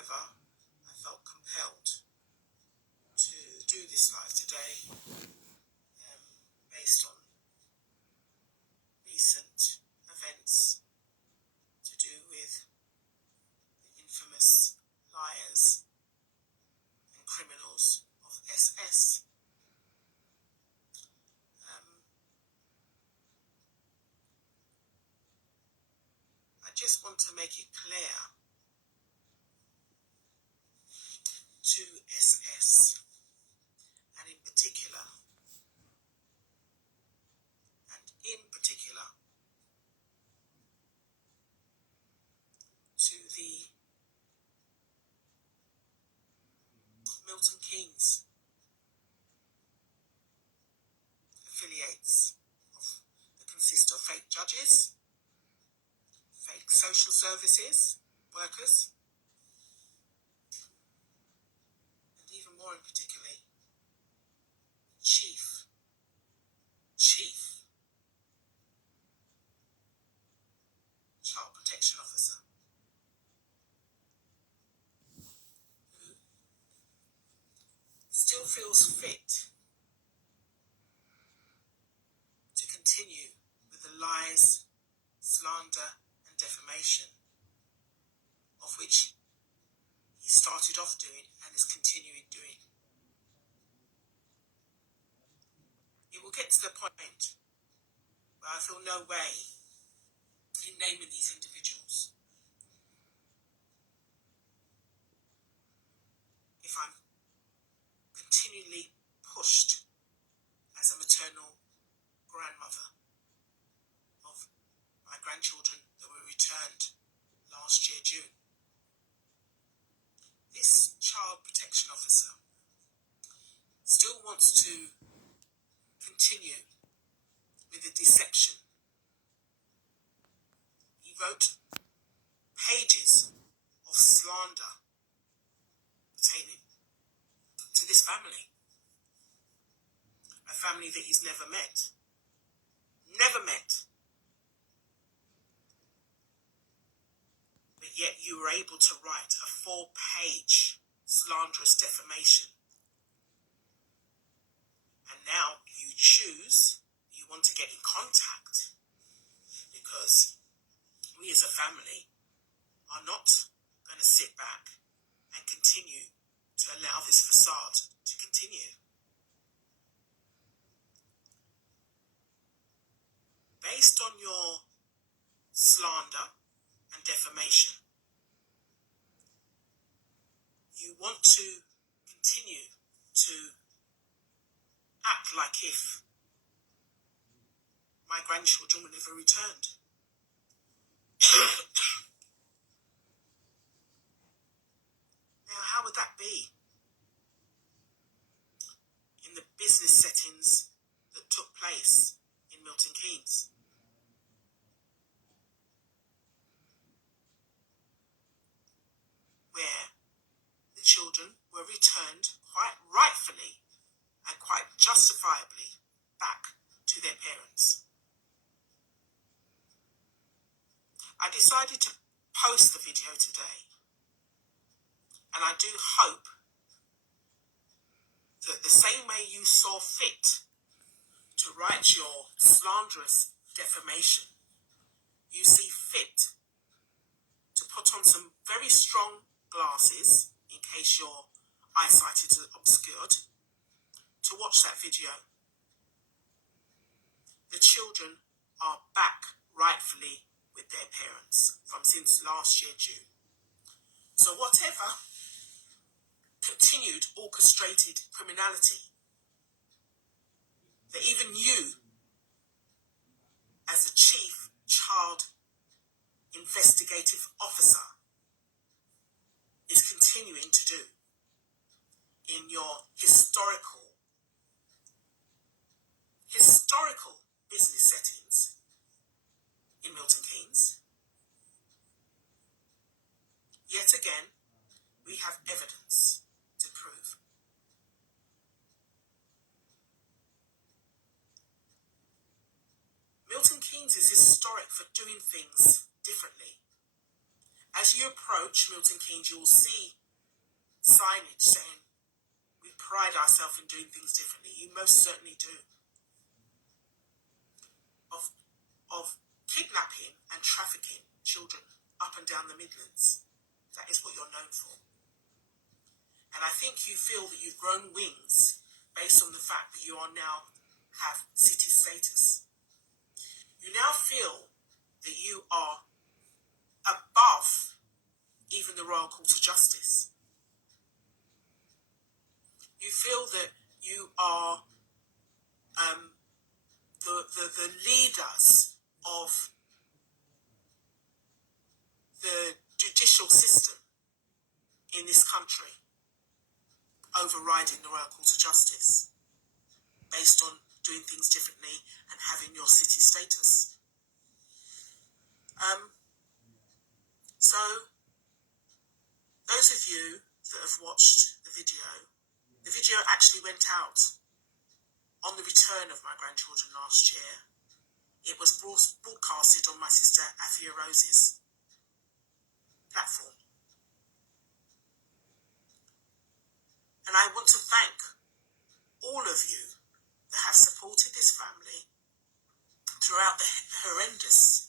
However, I felt compelled to do this live today based on recent events to do with the infamous liars and criminals of SS. I just want to make it clear to SS, and in particular to the Milton Keynes affiliates that consist of fake judges, fake social services workers, and even more in particularly, chief child protection officer, who still feels fit to continue with the lies, slander and defamation of which he started off doing and is continuing doing. It will get to the point where I feel no way in naming these individuals if I'm continually pushed as a maternal grandmother of my grandchildren that were returned last year, June. This child protection officer still wants to continue with the deception. He wrote pages of slander pertaining to this family, a family that he's never met. But yet you were able to write a 4-page slanderous defamation. And now you want to get in contact because we as a family are not going to sit back and continue to allow this facade to continue. Based on your slander and defamation, you want to continue to act like if my grandchildren were never returned. Now, how would that be in the business settings that took place in Milton Keynes? Where the children were returned quite rightfully and quite justifiably back to their parents. I decided to post the video today, and I do hope that the same way you saw fit to write your slanderous defamation, you see fit to put on some very strong glasses in case your eyesight is obscured, to watch that video. The children are back rightfully with their parents from since last year, June. So whatever continued orchestrated criminality that even you, as the chief child investigative officer, is continuing to do in your historical business settings in Milton Keynes, yet again, we have evidence to prove. Milton Keynes is historic for doing things differently As you approach Milton Keynes, you will see signage saying, "We pride ourselves in doing things differently." You most certainly do. Of kidnapping and trafficking children up and down the Midlands. That is what you're known for. And I think you feel that you've grown wings based on the fact that you are now have city status. You now feel that you are above even the Royal Court of Justice. You feel that you are the leaders of the judicial system in this country, overriding the Royal Court of Justice based on doing things differently and having your city status. So those of you that have watched the video actually went out on the return of my grandchildren last year. It was broadcasted on my sister Afia Rose's platform. And I want to thank all of you that have supported this family throughout the horrendous,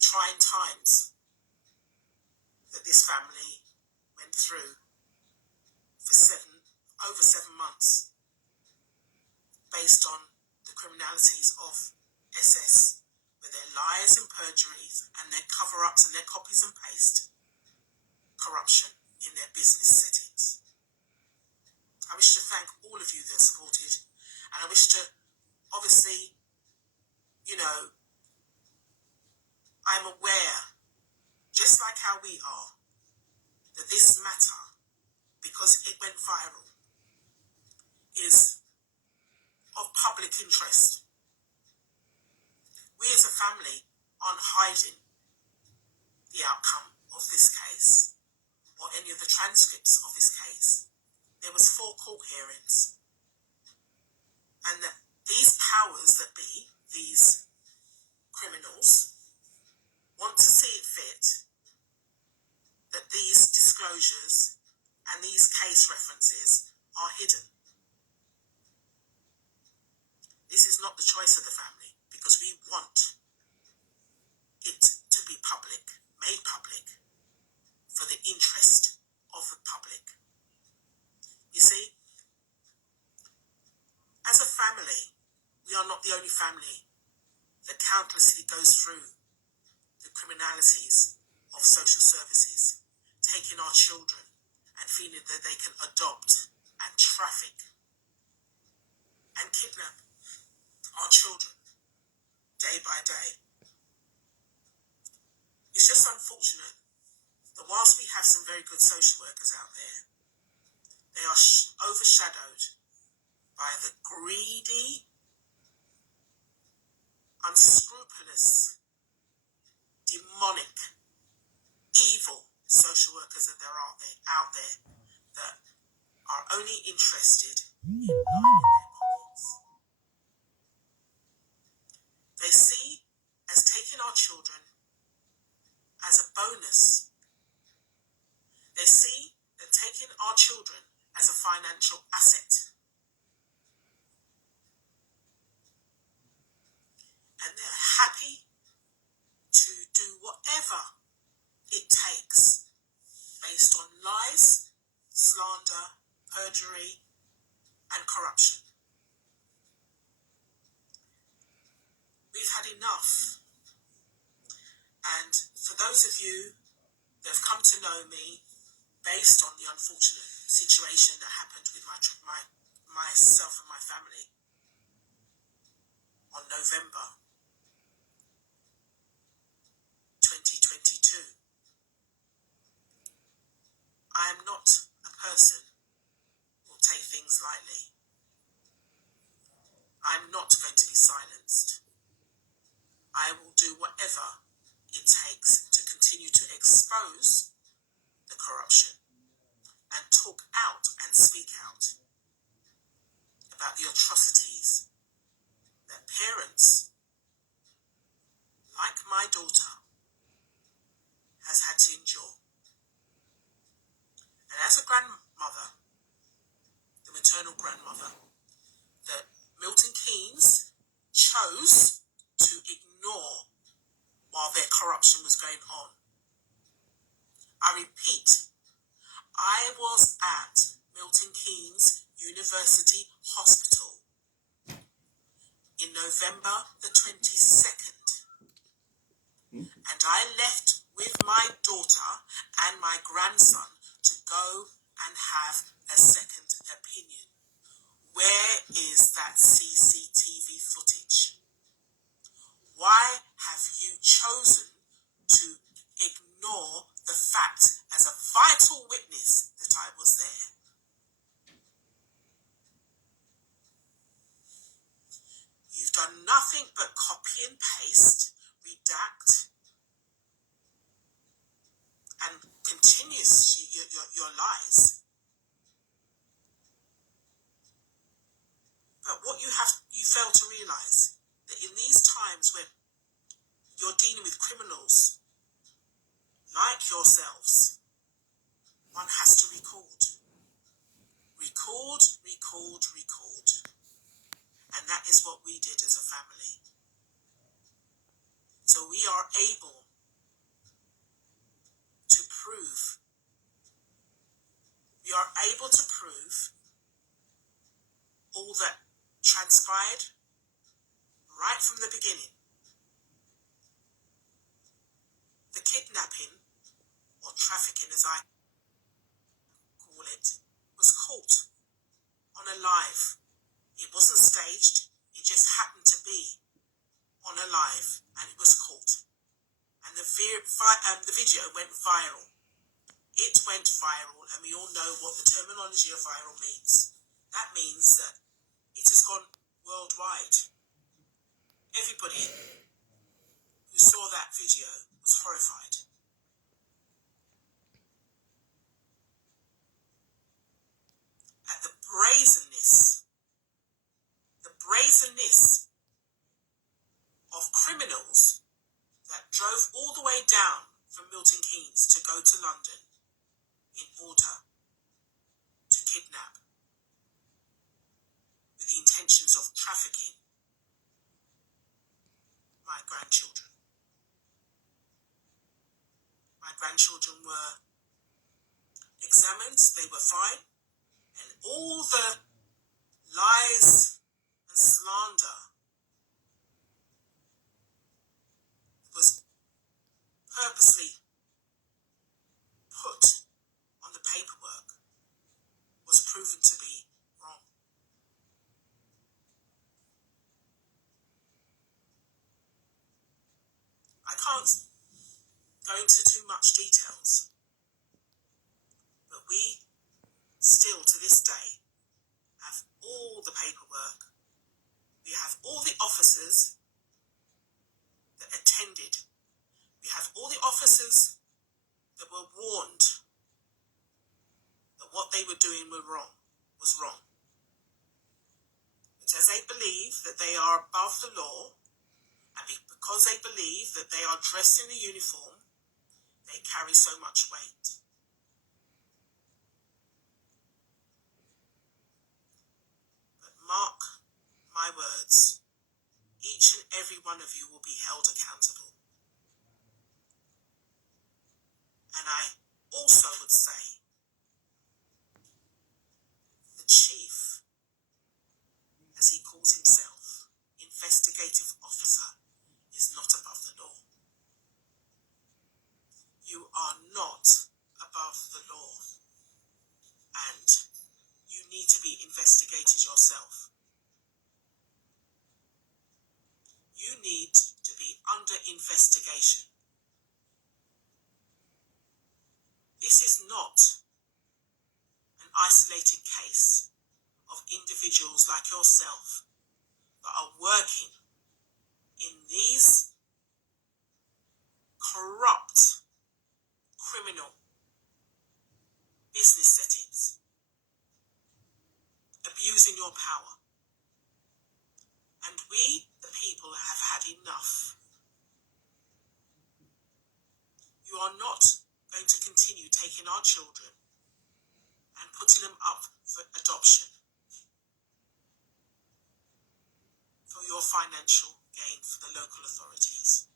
trying times that this family went through for over 7 months, based on the criminalities of SS, with their lies and perjuries and their cover-ups and their copies and paste corruption in their business settings. I wish to thank all of you that supported, and I wish to, obviously, I'm aware, just like how we are, that this matter, because it went viral, is of public interest. We as a family aren't hiding the outcome of this case or any of the transcripts of this case. There was 4 court hearings, and that these powers that be, these criminals, want to see it fit that these disclosures and these case references are hidden. This is not the choice of the family, because we want it to be public, made public, for the interest of the public. You see, as a family, we are not the only family that countlessly goes through the criminalities of social services, taking our children and feeling that they can adopt and traffic and kidnap our children day by day. It's just unfortunate that whilst we have some very good social workers out there, they are overshadowed by the greedy, unscrupulous, demonic, evil social workers that there are out there that are only interested in lining their pockets. They see as taking our children as a bonus. They see that taking our children as a financial asset. And they're happy to do whatever it takes based on lies, slander, perjury, and corruption. We've had enough. And for those of you that have come to know me based on the unfortunate situation that happened with myself and my family on November 2022, I am not a person who will take things lightly. I'm not going to be silenced. I will do whatever it takes to continue to expose the corruption and talk out and speak out about the atrocities that parents, like my daughter, has had to endure. And as a grandmother, the maternal grandmother, that Milton Keynes chose to ignore while their corruption was going on. I repeat, I was at Milton Keynes University Hospital in November the 22nd, and I left with my daughter and my grandson to go and have a second opinion. Where is that CCTV footage? Why have you chosen to ignore the fact as a vital witness that I was there? You've done nothing but copy and paste, redact, and continues your lies. But what you fail to realise that in these times when you're dealing with criminals like yourselves, one has to record. Record, record, record. And that is what we did as a family. So we are able to prove, all that transpired right from the beginning. The kidnapping, or trafficking as I call it, was caught on a live. It wasn't staged, it just happened to be on a live, and it was caught. And the video went viral. It went viral, and we all know what the terminology of viral means. That means that it has gone worldwide. Everybody who saw that video was horrified. At the brazenness of criminals that drove all the way down from Milton Keynes to go to London in order to kidnap with the intentions of trafficking my grandchildren. My grandchildren were examined, they were fine, and all the lies and slander was purposely put on the paperwork was proven to be wrong. I can't go into too much details, but we still to this day have all the paperwork. We have all the officers that attended. We have all the officers that were warned that what they were doing was wrong. But as they believe that they are above the law, and because they believe that they are dressed in a uniform, they carry so much weight. But mark my words, each and every one of you will be held accountable. And I also would say, the chief, as he calls himself, investigative officer, is not above the law. You are not above the law, and you need to be investigated yourself. You need to be under investigation. This is not an isolated case of individuals like yourself that are working in these corrupt, criminal business settings, abusing your power. And we, the people, have had enough. You You are not going to continue taking our children and putting them up for adoption for your financial gain for the local authorities.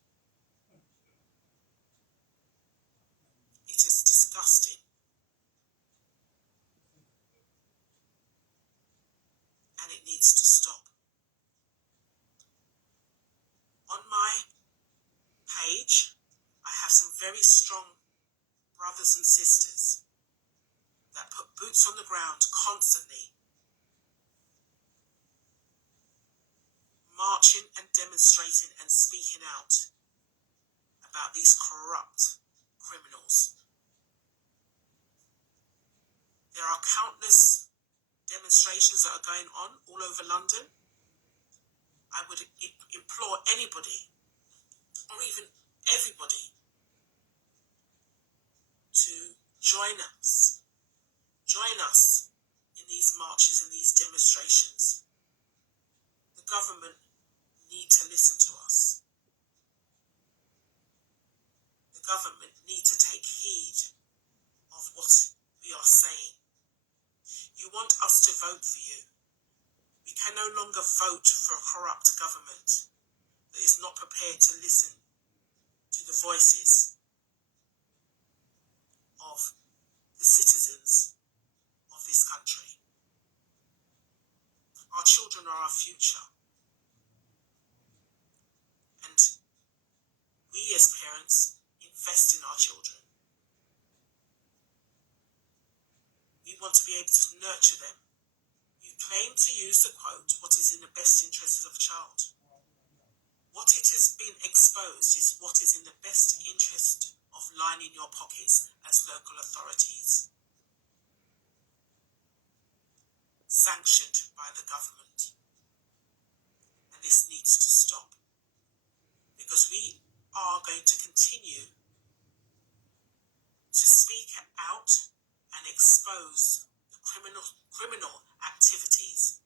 It is disgusting. And it needs to stop. On my page, I have some very strong brothers and sisters that put boots on the ground constantly, marching and demonstrating and speaking out about these corrupt criminals. There are countless demonstrations that are going on all over London. I would implore anybody, or even everybody, to join us in these marches and these demonstrations. The government need to listen to us. The government need to take heed of what we are saying. You want us to vote for you. We can no longer vote for a corrupt government that is not prepared to listen to the voices of the citizens of this country. Our children are our future. And we as parents invest in our children. We want to be able to nurture them. You claim to use the quote, what is in the best interests of a child. What it has been exposed is what is in the best interest of lining your pockets as local authorities. Sanctioned by the government. And this needs to stop. Because we are going to continue to speak out and expose the criminal activities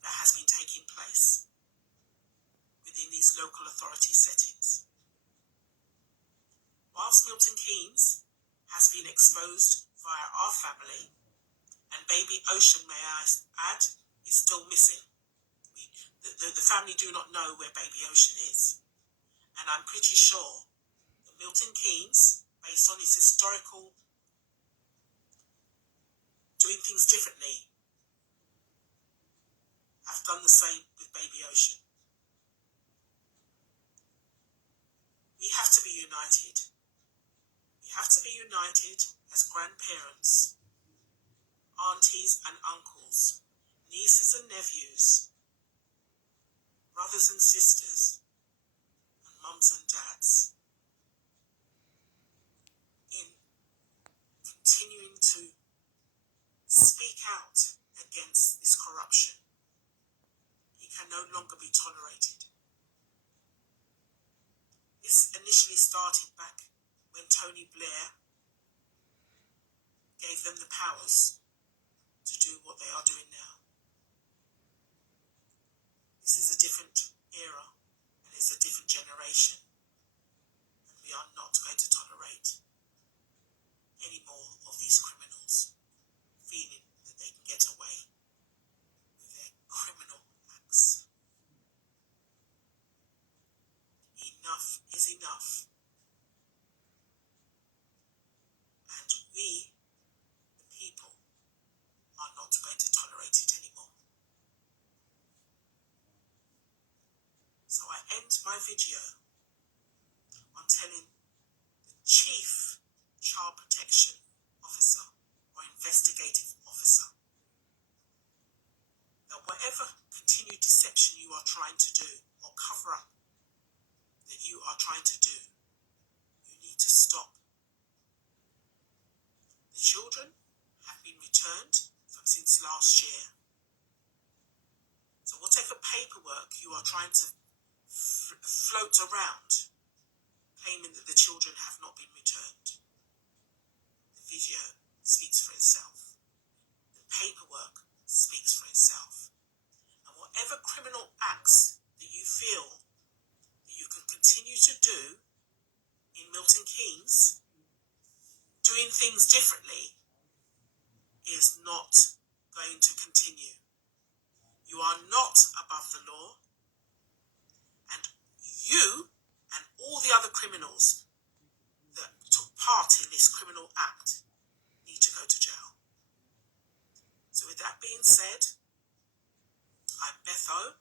that has been taking place within these local authority settings. Whilst Milton Keynes has been exposed via our family, and baby Ocean, may I add, is still missing. The family do not know where baby Ocean is. And I'm pretty sure that Milton Keynes, based on his historical doing things differently, have done the same with baby Ocean. We have to be united. We have to be united as grandparents, aunties and uncles, nieces and nephews, brothers and sisters, and mums and dads, in continuing to speak out against this corruption. It can no longer be tolerated. This initially started back when Tony Blair gave them the powers to do what they are doing now. This is a different era and it's a different generation, and we are not going to tolerate any more of these criminals feeling that they can get away with their criminal acts. Enough is enough. And we, the people, are not going to tolerate it anymore. So I end my video on telling the Chief Child Protection Officer or Investigative Officer that whatever continued deception you are trying to do or cover up that you are trying to do, you need to stop. The children have been returned from since last year. So whatever paperwork you are trying to float around, claiming that the children have not been returned, the video speaks for itself. The paperwork speaks for itself. And whatever criminal acts that you feel that you can continue to do in Milton Keynes, doing things differently is not going to continue. You are not above the law, and you and all the other criminals that took part in this criminal act need to go to jail. So with that being said, I'm Betho.